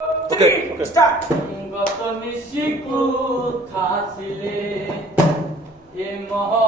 okay start গত নিশি কোথাছিলে এ মহা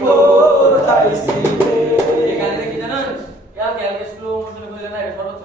কোথায় ছিলে এখানে কি জানেন ক্যালকুলেশন অনুসারে হয়ে যায় সর্বোচ্চ